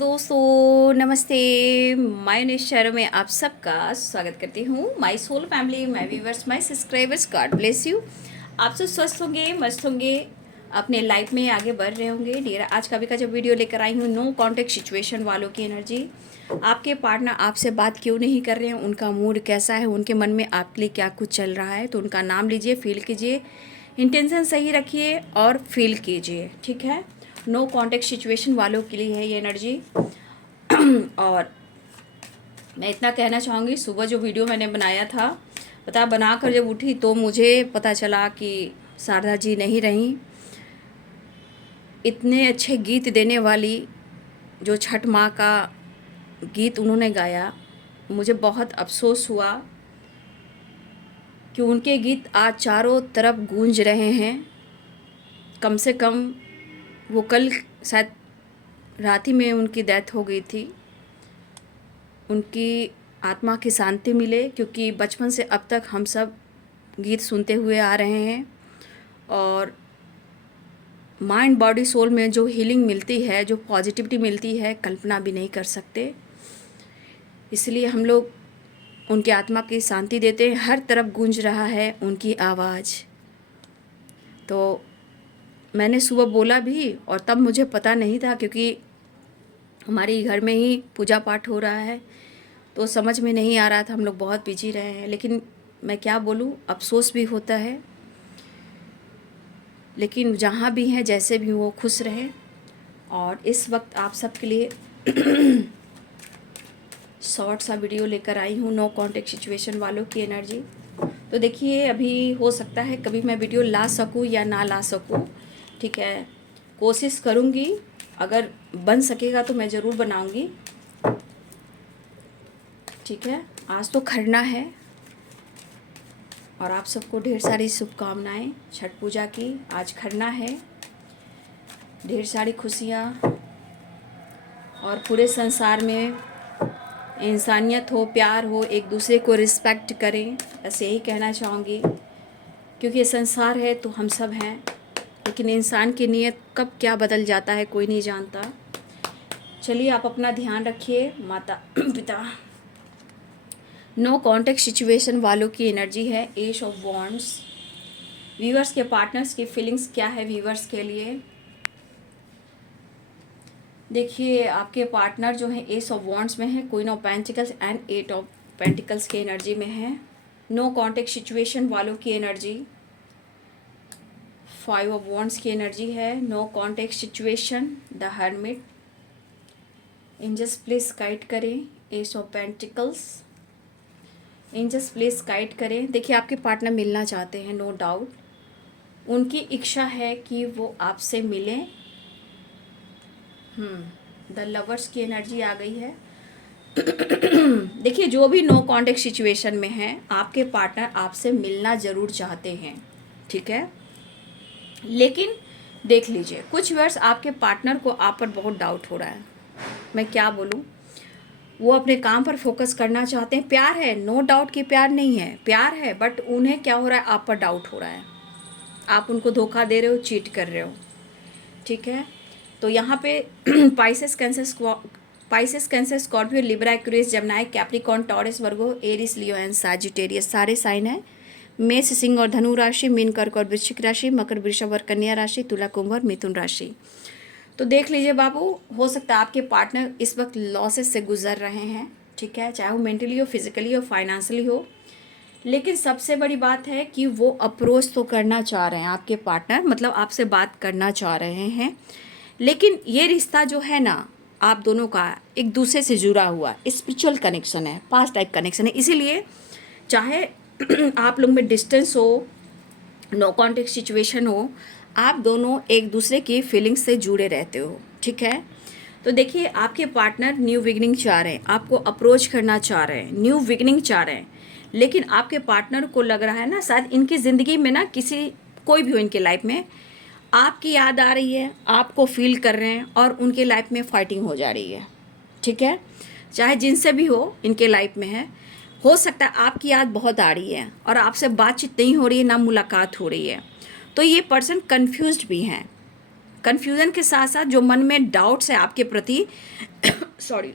दोस्तों, नमस्ते। माय शहरों में आप सबका स्वागत करती हूँ। My soul family, my viewers, my subscribers, God bless you. आप सब स्वस्थ होंगे, मस्त होंगे, अपने लाइफ में आगे बढ़ रहे होंगे। डियर, आज का जब वीडियो लेकर आई हूँ, नो कॉन्टेक्ट सिचुएशन वालों की एनर्जी। आपके पार्टनर आपसे बात क्यों नहीं कर रहे हैं, उनका मूड कैसा है, उनके मन में आपके लिए क्या कुछ चल रहा है, तो उनका नाम लीजिए, फील कीजिए, इंटेंशन सही रखिए और फील कीजिए। ठीक है, नो कॉन्टेक्ट सिचुएशन वालों के लिए है ये एनर्जी। और मैं इतना कहना चाहूँगी, सुबह जो वीडियो मैंने बनाया था, बनाकर जब उठी तो मुझे पता चला कि शारदा जी नहीं रहीं। इतने अच्छे गीत देने वाली, जो छठ माँ का गीत उन्होंने गाया, मुझे बहुत अफसोस हुआ कि उनके गीत आज चारों तरफ गूंज रहे हैं। कम से कम वो कल शायद रात ही में उनकी डेथ हो गई थी। उनकी आत्मा की शांति मिले, क्योंकि बचपन से अब तक हम सब गीत सुनते हुए आ रहे हैं और माइंड बॉडी सोल में जो हीलिंग मिलती है, जो पॉजिटिविटी मिलती है, कल्पना भी नहीं कर सकते। इसलिए हम लोग उनकी आत्मा की शांति देते हैं। हर तरफ गूंज रहा है उनकी आवाज़। तो मैंने सुबह बोला भी, और तब मुझे पता नहीं था, क्योंकि हमारे घर में ही पूजा पाठ हो रहा है, तो समझ में नहीं आ रहा था, हम लोग बहुत बिजी रहे हैं। लेकिन मैं क्या बोलूँ, अफसोस भी होता है। लेकिन जहाँ भी हैं, जैसे भी वो खुश रहे। और इस वक्त आप सबके लिए शॉर्ट सा वीडियो लेकर आई हूँ, नो कॉन्टेक्ट सिचुएशन वालों की एनर्जी। तो देखिए, अभी हो सकता है कभी मैं वीडियो ला सकूँ या ना ला सकूँ। ठीक है, कोशिश करूँगी, अगर बन सकेगा तो मैं ज़रूर बनाऊँगी। ठीक है, आज तो खरना है और आप सबको ढेर सारी शुभकामनाएं छठ पूजा की। आज खरना है, ढेर सारी खुशियाँ, और पूरे संसार में इंसानियत हो, प्यार हो, एक दूसरे को रिस्पेक्ट करें, बस यही कहना चाहूँगी। क्योंकि ये संसार है तो हम सब हैं, लेकिन इंसान की नीयत कब क्या बदल जाता है कोई नहीं जानता। चलिए, आप अपना ध्यान रखिए। माता पिता, नो कॉन्टेक्ट सिचुएशन वालों की एनर्जी है एज ऑफ वॉन्ड्स। व्यूअर्स के पार्टनर्स की फीलिंग्स क्या है व्यूअर्स के लिए। देखिए, आपके पार्टनर जो है एस ऑफ वॉन्ड्स में है, queen of pentacles and eight of pentacles की एनर्जी में है। नो कॉन्टेक्ट सिचुएशन वालों की एनर्जी फाइव ऑफ वॉन्ड्स की एनर्जी है। No contact situation, the hermit. Angels please guide करें, ace of pentacles. Angels please guide करें। देखिए, आपके पार्टनर मिलना चाहते हैं, नो डाउट। उनकी इच्छा है कि वो आपसे मिलें। द लवर्स की एनर्जी आ गई है। देखिए, जो भी नो कॉन्टेक्ट सिचुएशन में है, आपके पार्टनर आपसे मिलना ज़रूर चाहते हैं। ठीक है, लेकिन देख लीजिए, कुछ वर्ष आपके पार्टनर को आप पर बहुत डाउट हो रहा है। मैं क्या बोलूँ, वो अपने काम पर फोकस करना चाहते हैं। प्यार है, नो डाउट कि प्यार नहीं है, प्यार है, बट उन्हें क्या हो रहा है, आप पर डाउट हो रहा है। आप उनको धोखा दे रहे हो, चीट कर रहे हो। ठीक है, तो यहाँ पे Pisces cancer Scorpio Libra Aquarius Gemini Capricorn Taurus Virgo Aries Leo and Sagittarius सारे साइन हैं। मेष सिंह और धनु राशि, मीन कर्क और वृश्चिक राशि, मकर वृषभ और कन्या राशि, तुला कुंभ और मिथुन राशि। तो देख लीजिए बाबू, हो सकता है आपके पार्टनर इस वक्त लॉसेस से गुजर रहे हैं। ठीक है, चाहे वो मेंटली हो, फिजिकली हो, फाइनेंशियली हो। लेकिन सबसे बड़ी बात है कि वो अप्रोच तो करना चाह रहे हैं, आपके पार्टनर मतलब आपसे बात करना चाह रहे हैं। लेकिन ये रिश्ता जो है ना, आप दोनों का एक दूसरे से जुड़ा हुआ स्पिरिचुअल कनेक्शन है, पास्ट टाइप कनेक्शन है। इसीलिए चाहे आप लोग में डिस्टेंस हो, नो कॉन्टेक्ट सिचुएशन हो, आप दोनों एक दूसरे की फीलिंग्स से जुड़े रहते हो। ठीक है, तो देखिए, आपके पार्टनर न्यू बिगनिंग चाह रहे हैं, आपको अप्रोच करना चाह रहे हैं, न्यू बिगनिंग चाह रहे हैं। लेकिन आपके पार्टनर को लग रहा है ना, शायद इनकी ज़िंदगी में ना, कोई भी हो इनके लाइफ में, आपकी याद आ रही है, आपको फील कर रहे हैं, और उनके लाइफ में फाइटिंग हो जा रही है। ठीक है, चाहे जिनसे भी हो इनके लाइफ में है। हो सकता है आपकी याद बहुत आ रही है और आपसे बातचीत नहीं हो रही है, ना मुलाकात हो रही है। तो ये पर्सन कंफ्यूज्ड भी हैं। कन्फ्यूज़न के साथ साथ जो मन में डाउट्स है आपके प्रति सॉरी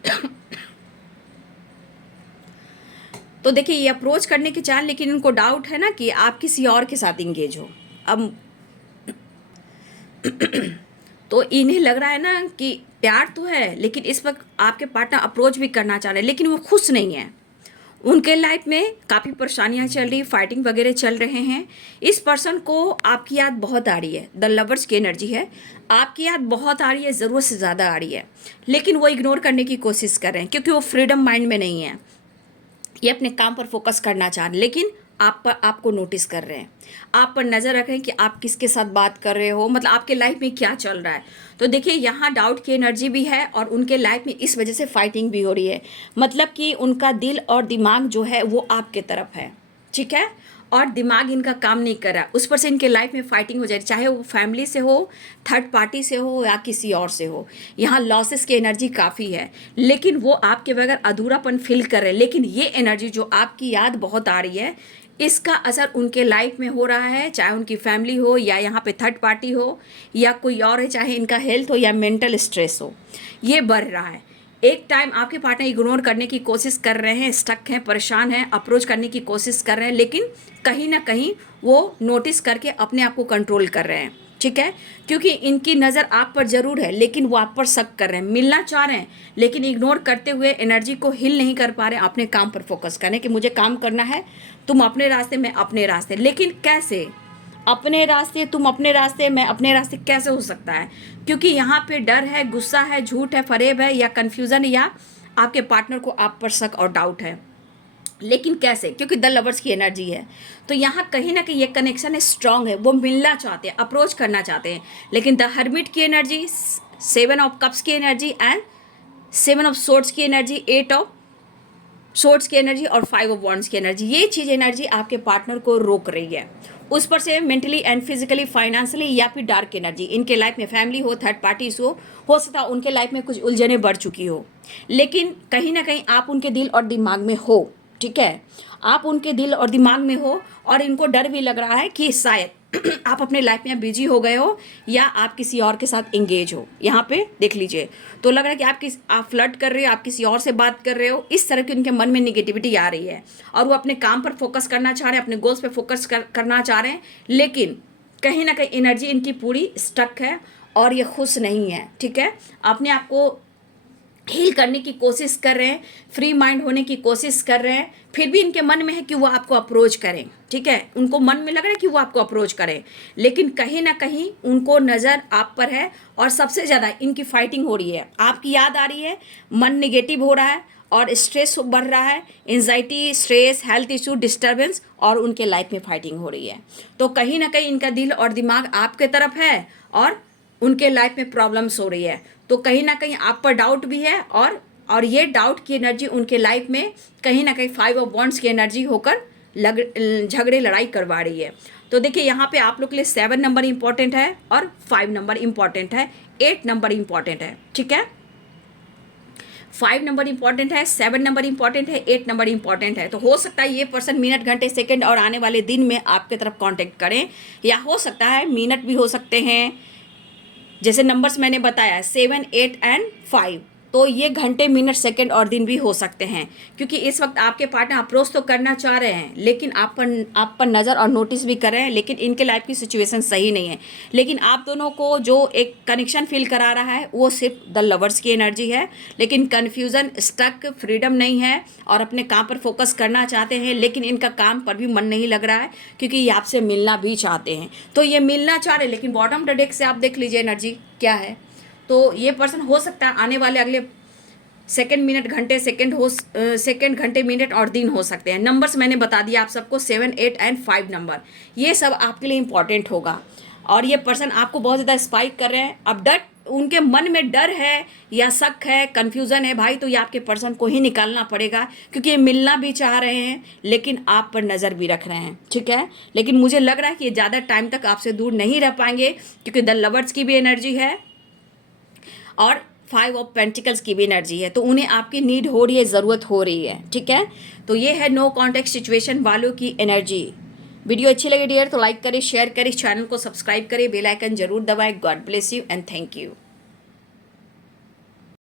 तो देखिए ये अप्रोच करने के चाह, लेकिन उनको डाउट है ना कि आप किसी और के साथ इंगेज हो। अब तो इन्हें लग रहा है ना कि प्यार तो है, लेकिन इस वक्त आपके पार्टनर अप्रोच भी करना चाह रहे हैं, लेकिन वो खुश नहीं है। उनके लाइफ में काफ़ी परेशानियां चल रही, फाइटिंग वगैरह चल रहे हैं। इस पर्सन को आपकी याद बहुत आ रही है, द लवर्स की एनर्जी है, आपकी याद बहुत आ रही है, ज़रूरत से ज़्यादा आ रही है, लेकिन वो इग्नोर करने की कोशिश कर रहे हैं क्योंकि वो फ्रीडम माइंड में नहीं है। ये अपने काम पर फोकस करना चाह रहे हैं, लेकिन आपको नोटिस कर रहे हैं, आप पर नज़र रख रहे हैं कि आप किसके साथ बात कर रहे हो, मतलब आपके लाइफ में क्या चल रहा है। तो देखिए यहाँ डाउट की एनर्जी भी है और उनके लाइफ में इस वजह से फाइटिंग भी हो रही है, मतलब कि उनका दिल और दिमाग जो है वो आपके तरफ है, ठीक है, और दिमाग इनका काम नहीं कर रहा, उस पर से इनके लाइफ में फाइटिंग हो जाए, चाहे वो फैमिली से हो, थर्ड पार्टी से हो या किसी और से हो। यहाँ लॉसेस की एनर्जी काफ़ी है, लेकिन वो आपके बगैर अधूरापन फील कर रहे हैं। लेकिन ये एनर्जी जो आपकी याद बहुत आ रही है, इसका असर उनके लाइफ में हो रहा है, चाहे उनकी फैमिली हो या यहाँ पे थर्ड पार्टी हो या कोई और है, चाहे इनका हेल्थ हो या मेंटल स्ट्रेस हो, ये बढ़ रहा है। एक टाइम आपके पार्टनर इग्नोर करने की कोशिश कर रहे हैं, स्टक हैं, परेशान हैं, अप्रोच करने की कोशिश कर रहे हैं, लेकिन कहीं ना कहीं वो नोटिस करके अपने आप को कंट्रोल कर रहे हैं, ठीक है, क्योंकि इनकी नज़र आप पर ज़रूर है, लेकिन वो आप पर शक कर रहे हैं, मिलना चाह रहे हैं, लेकिन इग्नोर करते हुए एनर्जी को हिल नहीं कर पा रहे हैं। अपने काम पर फोकस करें कि मुझे काम करना है, तुम अपने रास्ते, मैं अपने रास्ते, लेकिन कैसे? अपने रास्ते, तुम अपने रास्ते, मैं अपने रास्ते, कैसे हो सकता है? क्योंकि यहाँ पे डर है, गुस्सा है, झूठ है, फरेब है, या कन्फ्यूज़न, या आपके पार्टनर को आप पर शक और डाउट है। लेकिन कैसे? क्योंकि द लवर्स की एनर्जी है, तो यहाँ कहीं ना कहीं ये कनेक्शन है, स्ट्रांग है, वो मिलना चाहते हैं, अप्रोच करना चाहते हैं, लेकिन द हर्मिट की एनर्जी, 7 ऑफ कप्स की एनर्जी एंड 7 ऑफ सोर्ड्स की एनर्जी, 8 ऑफ सोर्ड्स की एनर्जी और 5 ऑफ वॉन्ड्स की एनर्जी, ये चीज़ एनर्जी आपके पार्टनर को रोक रही है। उस पर से मेंटली एंड फिजिकली, फाइनेंशियली, या फिर डार्क एनर्जी, इनके लाइफ में फैमिली हो, थर्ड पार्टीज हो सकता है उनके लाइफ में कुछ उलझने बढ़ चुकी हो, लेकिन कहीं ना कहीं आप उनके दिल और दिमाग में हो, ठीक है, आप उनके दिल और दिमाग में हो, और इनको डर भी लग रहा है कि शायद आप अपने लाइफ में बिजी हो गए हो या आप किसी और के साथ इंगेज हो। यहाँ पे देख लीजिए, तो लग रहा है कि आप फ्लर्ट कर रहे हो, आप किसी और से बात कर रहे हो, इस तरह की उनके मन में निगेटिविटी आ रही है, और वो अपने काम पर फोकस करना चाह रहे हैं, अपने गोल्स पे फोकस करना चाह रहे हैं, लेकिन कहीं ना कहीं एनर्जी इनकी पूरी स्टक है और ये खुश नहीं है, ठीक है, अपने आप को हील करने की कोशिश कर रहे हैं, फ्री माइंड होने की कोशिश कर रहे हैं, फिर भी इनके मन में है कि वो आपको अप्रोच करें, ठीक है, उनको मन में लग रहा है कि वो आपको अप्रोच करें, लेकिन कहीं ना कहीं उनको नज़र आप पर है, और सबसे ज़्यादा इनकी फाइटिंग हो रही है, आपकी याद आ रही है, मन निगेटिव हो रहा है और स्ट्रेस बढ़ रहा है, anxiety, stress, health issue, disturbance, और उनके लाइफ में फाइटिंग हो रही है। तो कहीं ना कहीं इनका दिल और दिमाग आपके तरफ है और उनके लाइफ में प्रॉब्लम्स हो रही है, तो कहीं ना कहीं आप पर डाउट भी है, और ये डाउट की एनर्जी उनके लाइफ में कहीं ना कहीं 5 ऑफ वॉन्ड्स की एनर्जी होकर झगड़े लड़ाई करवा रही है। तो देखिए यहाँ पे आप लोग के लिए 7 नंबर इंपॉर्टेंट है और 5 नंबर इंपॉर्टेंट है, 8 नंबर इंपॉर्टेंट है, ठीक है, 5 नंबर इंपॉर्टेंट है, 7 नंबर इंपॉर्टेंट है, 8 नंबर इंपॉर्टेंट है। तो हो सकता है ये पर्सन मिनट, घंटे, सेकंड और आने वाले दिन में आपके तरफ कांटेक्ट करें, या हो सकता है मिनट भी हो सकते हैं, जैसे नंबर्स मैंने बताया 7, 8 एंड 5, तो ये घंटे, मिनट, सेकंड और दिन भी हो सकते हैं, क्योंकि इस वक्त आपके पार्टनर अप्रोच तो करना चाह रहे हैं, लेकिन आप पर नज़र और नोटिस भी कर रहे हैं, लेकिन इनके लाइफ की सिचुएशन सही नहीं है। लेकिन आप दोनों को जो एक कनेक्शन फील करा रहा है वो सिर्फ द लवर्स की एनर्जी है, लेकिन कन्फ्यूज़न, स्टक, फ्रीडम नहीं है, और अपने काम पर फोकस करना चाहते हैं, लेकिन इनका काम पर भी मन नहीं लग रहा है, क्योंकि ये आपसे मिलना भी चाहते हैं। तो ये मिलना चाह रहे हैं, लेकिन बॉटम द डेक से आप देख लीजिए एनर्जी क्या है। तो ये पर्सन हो सकता है आने वाले अगले सेकंड, मिनट, घंटे, सेकंड, घंटे, मिनट और दिन हो सकते हैं। नंबर्स मैंने बता दिया आप सबको, 7, 8 एंड 5 नंबर, ये सब आपके लिए इंपॉर्टेंट होगा। और ये पर्सन आपको बहुत ज़्यादा स्पाइक कर रहे हैं, अब उनके मन में डर है या शक है, कन्फ्यूज़न है भाई, तो ये आपके पर्सन को ही निकालना पड़ेगा, क्योंकि ये मिलना भी चाह रहे हैं, लेकिन आप पर नज़र भी रख रहे हैं, ठीक है, लेकिन मुझे लग रहा है कि ये ज़्यादा टाइम तक आपसे दूर नहीं रह पाएंगे, क्योंकि द लवर्स की भी एनर्जी है और 5 ऑफ पेंटिकल्स की भी एनर्जी है, तो उन्हें आपकी नीड हो रही है, ज़रूरत हो रही है, ठीक है। तो ये है नो कॉन्टेक्ट सिचुएशन वालों की एनर्जी, वीडियो अच्छी लगी डियर तो लाइक करें, शेयर करें, चैनल को सब्सक्राइब करें, बेल आइकन जरूर दबाएं। God bless you and thank you.